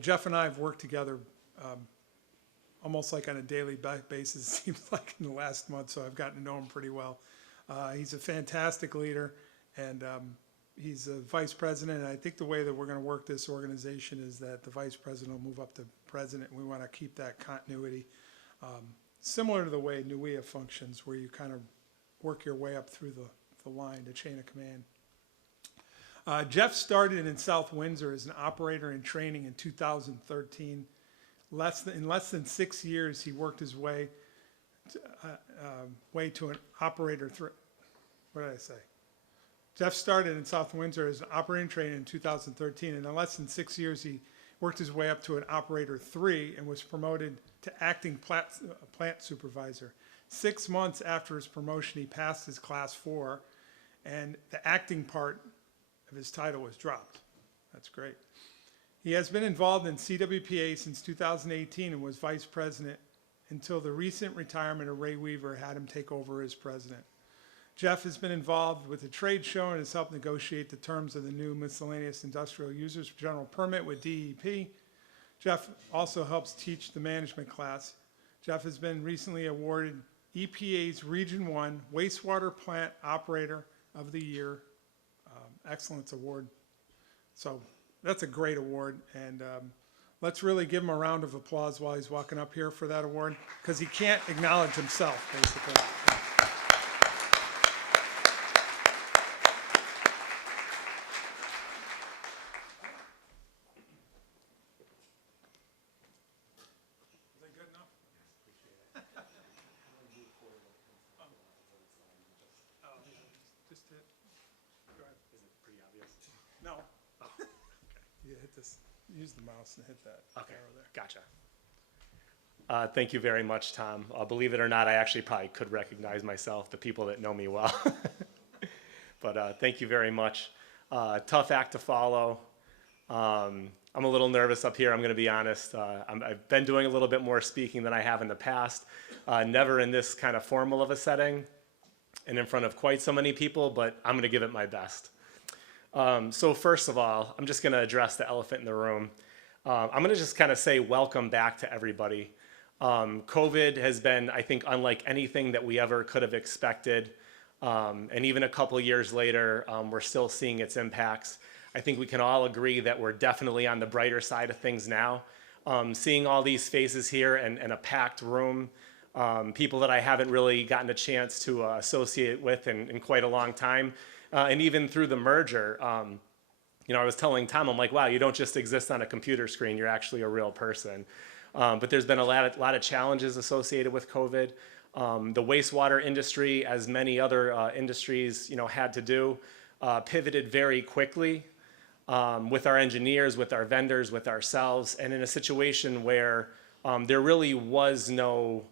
Jeff and I have worked together almost like on a daily basis, it seems like in the last month, so I've gotten to know him pretty well. He's a fantastic leader, and he's a vice president, and I think the way that we're going to work this organization is that the vice president will move up to president, and we want to keep that continuity. Similar to the way Newea functions, where you kind of work your way up through the line, the chain of command. Jeff started in South Windsor as an operator in training in 2013. In less than 6 years, he worked his way to an operator. What did I say? Jeff started in South Windsor as an operator in training in 2013, and in less than 6 years, he worked his way up to an operator 3 and was promoted to acting plant supervisor. 6 months after his promotion, he passed his class 4, and the acting part of his title was dropped. That's great. He has been involved in CWPA since 2018 and was vice president until the recent retirement of Ray Weaver had him take over as president. Jeff has been involved with the trade show and has helped negotiate the terms of the new miscellaneous industrial users general permit with DEP. Jeff also helps teach the management class. Jeff has been recently awarded EPA's Region 1 Wastewater Plant Operator of the Year Excellence Award. So that's a great award, and let's really give him a round of applause while he's walking up here for that award, because he can't acknowledge himself, basically. No. Oh. Okay. You hit this. Use the mouse and hit that Okay. arrow there. Gotcha. Thank you very much, Tom. Believe it or not, I actually probably could recognize myself, the people that know me well. But thank you very much. Tough act to follow. I'm a little nervous up here, I'm going to be honest. I've been doing a little bit more speaking than I have in the past. Never in this kind of formal of a setting and in front of quite so many people, but I'm going to give it my best. So first of all, I'm just going to address the elephant in the room. I'm going to just kind of say welcome back to everybody. COVID has been, I think, unlike anything that we ever could have expected. And even a couple years later, we're still seeing its impacts. I think we can all agree that we're definitely on the brighter side of things now. Seeing all these faces here and a packed room, people that I haven't really gotten a chance to associate with in quite a long time. And even through the merger, you know, I was telling Tom, I'm like, wow, you don't just exist on a computer screen, you're actually a real person. But there's been a lot of challenges associated with COVID. The wastewater industry, as many other industries, you know, had to do, pivoted very quickly with our engineers, with our vendors, with ourselves, and in a situation where there really was nothing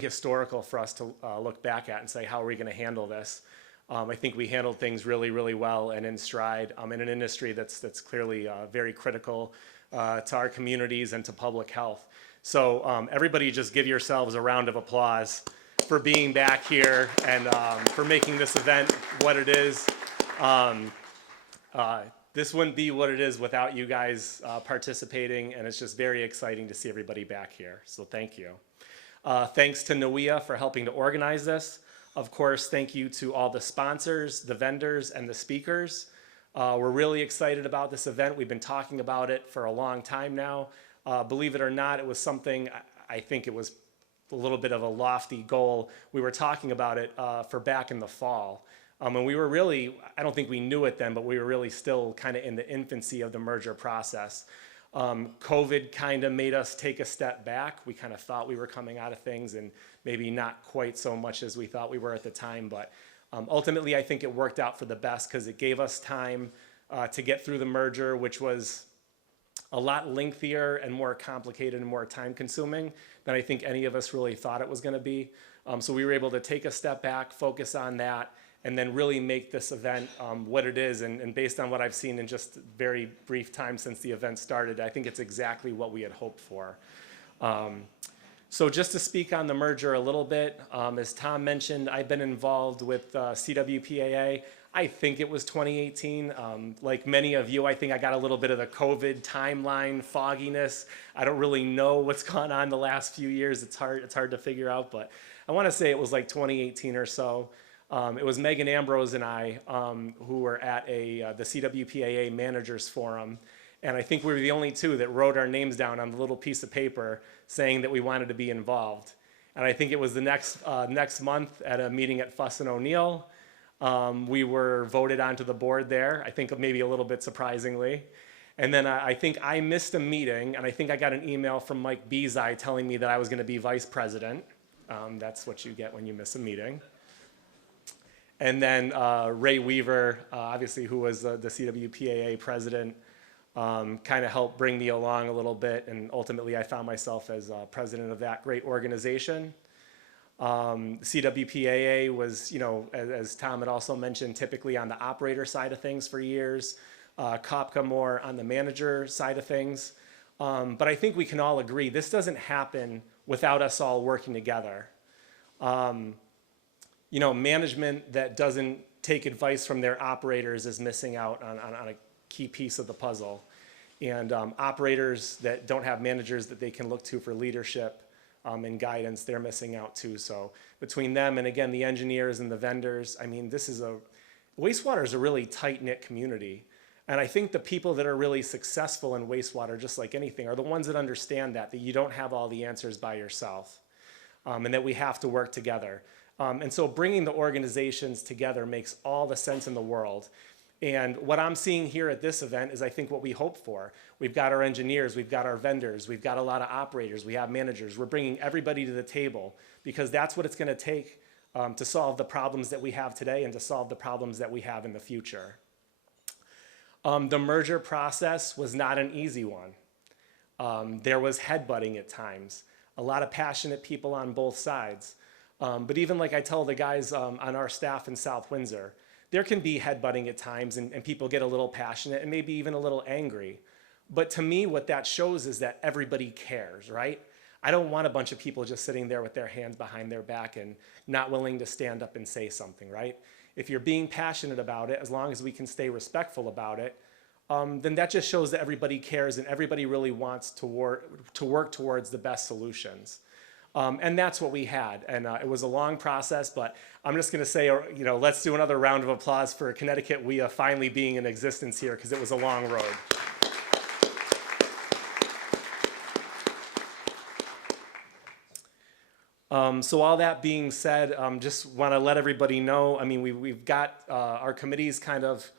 historical for us to look back at and say, how are we going to handle this? I think we handled things really, really well and in stride in an industry that's clearly very critical to our communities and to public health. So everybody just give yourselves a round of applause for being back here and for making this event what it is. This wouldn't be what it is without you guys participating, and it's just very exciting to see everybody back here. So thank you. Thanks to Newea for helping to organize this. Of course, thank you to all the sponsors, the vendors, and the speakers. We're really excited about this event. We've been talking about it for a long time now. Believe it or not, it was something, I think it was a little bit of a lofty goal. We were talking about it for back in the fall. And we were really, I don't think we knew it then, but we were really still kind of in the infancy of the merger process. COVID kind of made us take a step back. We kind of thought we were coming out of things and maybe not quite so much as we thought we were at the time, but ultimately I think it worked out for the best because it gave us time to get through the merger, which was a lot lengthier and more complicated and more time consuming than I think any of us really thought it was going to be. So we were able to take a step back, focus on that, and then really make this event what it is. And based on what I've seen in just very brief time since the event started, I think it's exactly what we had hoped for. So just to speak on the merger a little bit, as Tom mentioned, I've been involved with CWPAA. I think it was 2018. Like many of you, I think I got a little bit of the COVID timeline fogginess. I don't really know what's gone on the last few years. It's hard to figure out, but I want to say it was like 2018 or so. It was Megan Ambrose and I who were at the CWPAA Managers Forum. And I think we were the only two that wrote our names down on the little piece of paper saying that we wanted to be involved. And I think it was the next month at a meeting at Fuss and O'Neill, we were voted onto the board there, I think maybe a little bit surprisingly. And then I think I missed a meeting, and I think I got an email from Mike Bezai telling me that I was going to be vice president. That's what you get when you miss a meeting. And then Ray Weaver, obviously who was the CWPAA president, kind of helped bring me along a little bit, and ultimately I found myself as president of that great organization. CWPAA was, as Tom had also mentioned, typically on the operator side of things for years, COPCA more on the manager side of things. But I think we can all agree this doesn't happen without us all working together. Management that doesn't take advice from their operators is missing out on a key piece of the puzzle. And operators that don't have managers that they can look to for leadership and guidance, they're missing out too. So between them and again, the engineers and the vendors, I mean, wastewater is a really tight-knit community. And I think the people that are really successful in wastewater, just like anything, are the ones that understand that you don't have all the answers by yourself, and that we have to work together. And so bringing the organizations together makes all the sense in the world. And what I'm seeing here at this event is I think what we hope for. We've got our engineers, we've got our vendors, we've got a lot of operators, we have managers. We're bringing everybody to the table because that's what it's going to take to solve the problems that we have today and to solve the problems that we have in the future. The merger process was not an easy one. There was headbutting at times, a lot of passionate people on both sides. But even like I tell the guys on our staff in South Windsor, there can be headbutting at times and people get a little passionate and maybe even a little angry. But to me, what that shows is that everybody cares, right? I don't want a bunch of people just sitting there with their hands behind their back and not willing to stand up and say something, right? If you're being passionate about it, as long as we can stay respectful about it, then that just shows that everybody cares and everybody really wants to work towards the best solutions. And that's what we had. And it was a long process, but I'm just going to say, let's do another round of applause for Ctwea finally being in existence here, because it was a long road. So all that being said, just want to let everybody know, I mean, we've got our committees kind of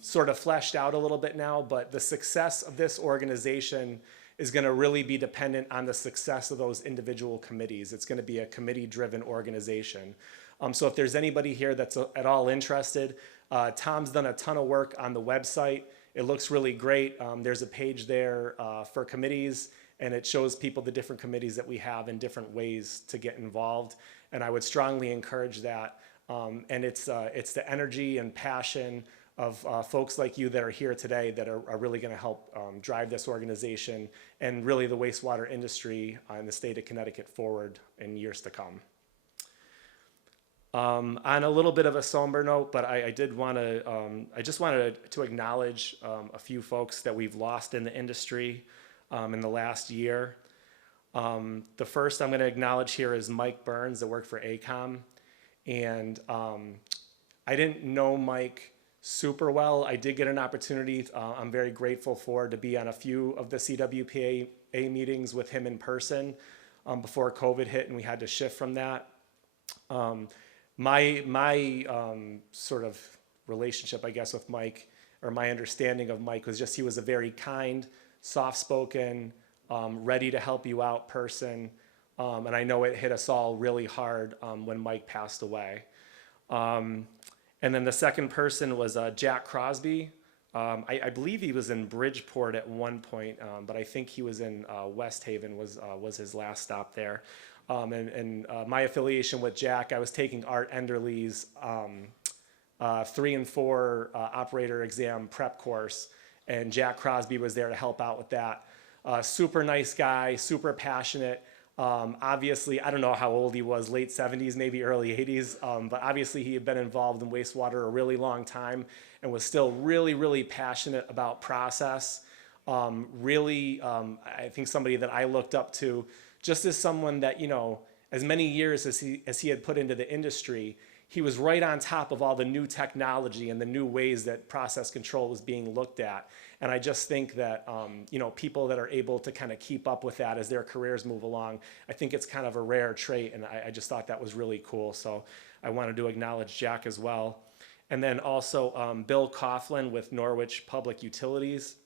sort of fleshed out a little bit now, but the success of this organization is going to really be dependent on the success of those individual committees. It's going to be a committee-driven organization. So if there's anybody here that's at all interested, Tom's done a ton of work on the website. It looks really great. There's a page there for committees, and it shows people the different committees that we have and different ways to get involved. And I would strongly encourage that. And it's the energy and passion of folks like you that are here today that are really going to help drive this organization and really the wastewater industry in the state of Connecticut forward in years to come. On a little bit of a somber note, but I just wanted to acknowledge a few folks that we've lost in the industry in the last year. The first I'm going to acknowledge here is Mike Burns that worked for ACOM. And I didn't know Mike super well. I did get an opportunity, I'm very grateful for, to be on a few of the CWPAA meetings with him in person before COVID hit and we had to shift from that. My sort of relationship, I guess, with Mike, or my understanding of Mike, was just he was a very kind, soft-spoken, ready to help you out person. And I know it hit us all really hard when Mike passed away. And then the second person was Jack Crosby. I believe he was in Bridgeport at one point, but I think he was in West Haven was his last stop there. And my affiliation with Jack, I was taking Art Enderle's 3 and 4 operator exam prep course, and Jack Crosby was there to help out with that. Super nice guy, super passionate. Obviously, I don't know how old he was, late 70s, maybe early 80s, but obviously he had been involved in wastewater a really long time and was still really, really passionate about process. I think somebody that I looked up to, just as someone that, as many years as he had put into the industry, he was right on top of all the new technology and the new ways that process control was being looked at. And I just think that, people that are able to kind of keep up with that as their careers move along, I think it's kind of a rare trait, and I just thought that was really cool. So I wanted to acknowledge Jack as well. And then also Bill Coughlin with Norwich Public Utilities.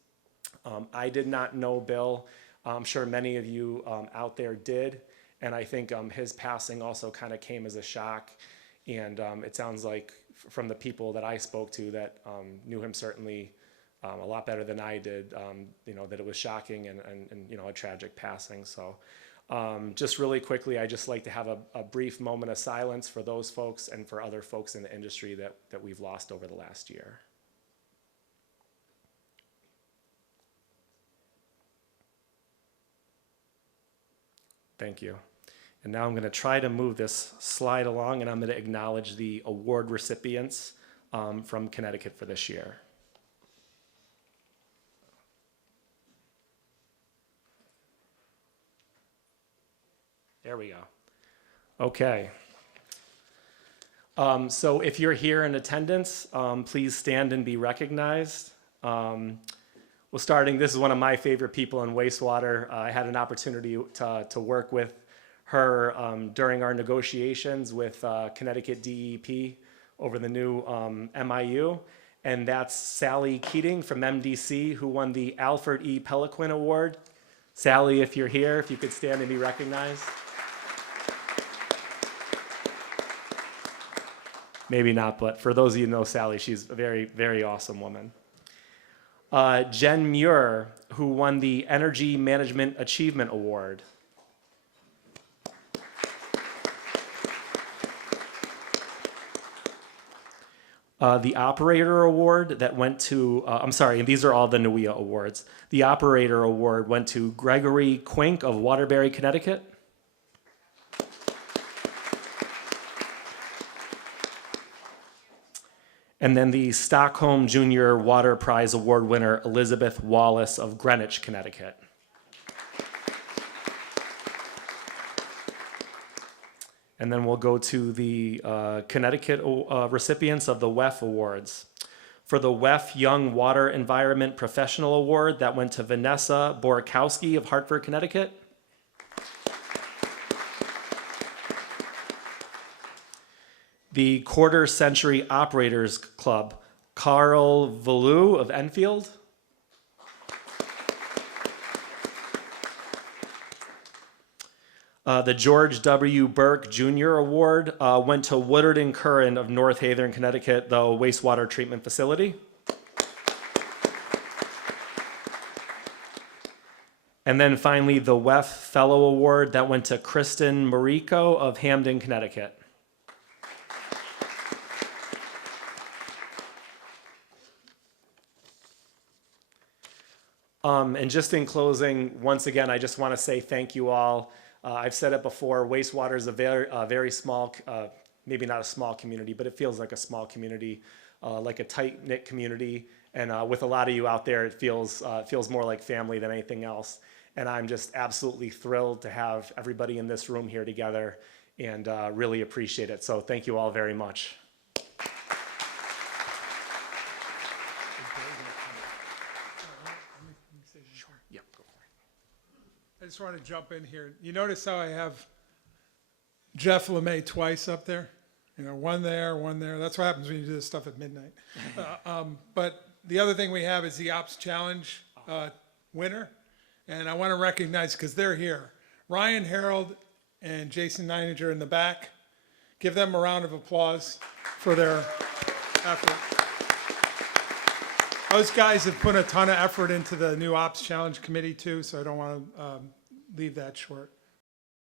I did not know Bill. I'm sure many of you out there did. And I think his passing also kind of came as a shock. And it sounds like from the people that I spoke to that knew him certainly a lot better than I did, that it was shocking and a tragic passing. So just really quickly, I just like to have a brief moment of silence for those folks and for other folks in the industry that we've lost over the last year. Thank you. And now I'm going to try to move this slide along, and I'm going to acknowledge the award recipients from Connecticut for this year. There we go. Okay. So if you're here in attendance, please stand and be recognized. This is one of my favorite people in wastewater. I had an opportunity to work with her during our negotiations with Connecticut DEP over the new MIU. And that's Sally Keating from MDC, who won the Alfred E. Peliquin Award. Sally, if you're here, if you could stand and be recognized. Maybe not, but for those of you who know Sally, she's a very, very awesome woman. Jen Muir, who won the Energy Management Achievement Award. The Operator Award that went to, these are all the Newea Awards. The Operator Award went to Gregory Quink of Waterbury, Connecticut. And then the Stockholm Junior Water Prize Award winner, Elizabeth Wallace of Greenwich, Connecticut. And then we'll go to the Connecticut recipients of the WEF Awards. For the WEF Young Water Environment Professional Award, that went to Vanessa Borkowski of Hartford, Connecticut. The Quarter Century Operators Club, Carl Valou of Enfield. The George W. Burke Jr. Award went to Woodard and Curran of North Haven, Connecticut, the wastewater treatment facility. And then finally, the WEF Fellow Award that went to Kristen Mariko of Hamden, Connecticut. And just in closing, once again, I just want to say thank you all. I've said it before, wastewater is a very small, maybe not a small community, but it feels like a small community, like a tight-knit community. And with a lot of you out there, it feels more like family than anything else. And I'm just absolutely thrilled to have everybody in this room here together and really appreciate it. So thank you all very much. I just want to jump in here. You notice how I have Jeff LeMay twice up there? One there, one there. That's what happens when you do this stuff at midnight. But the other thing we have is the Ops Challenge winner. And I want to recognize, because they're here, Ryan Harold and Jason Neininger in the back. Give them a round of applause for their effort. Those guys have put a ton of effort into the new Ops Challenge Committee too, so I don't want to leave that short.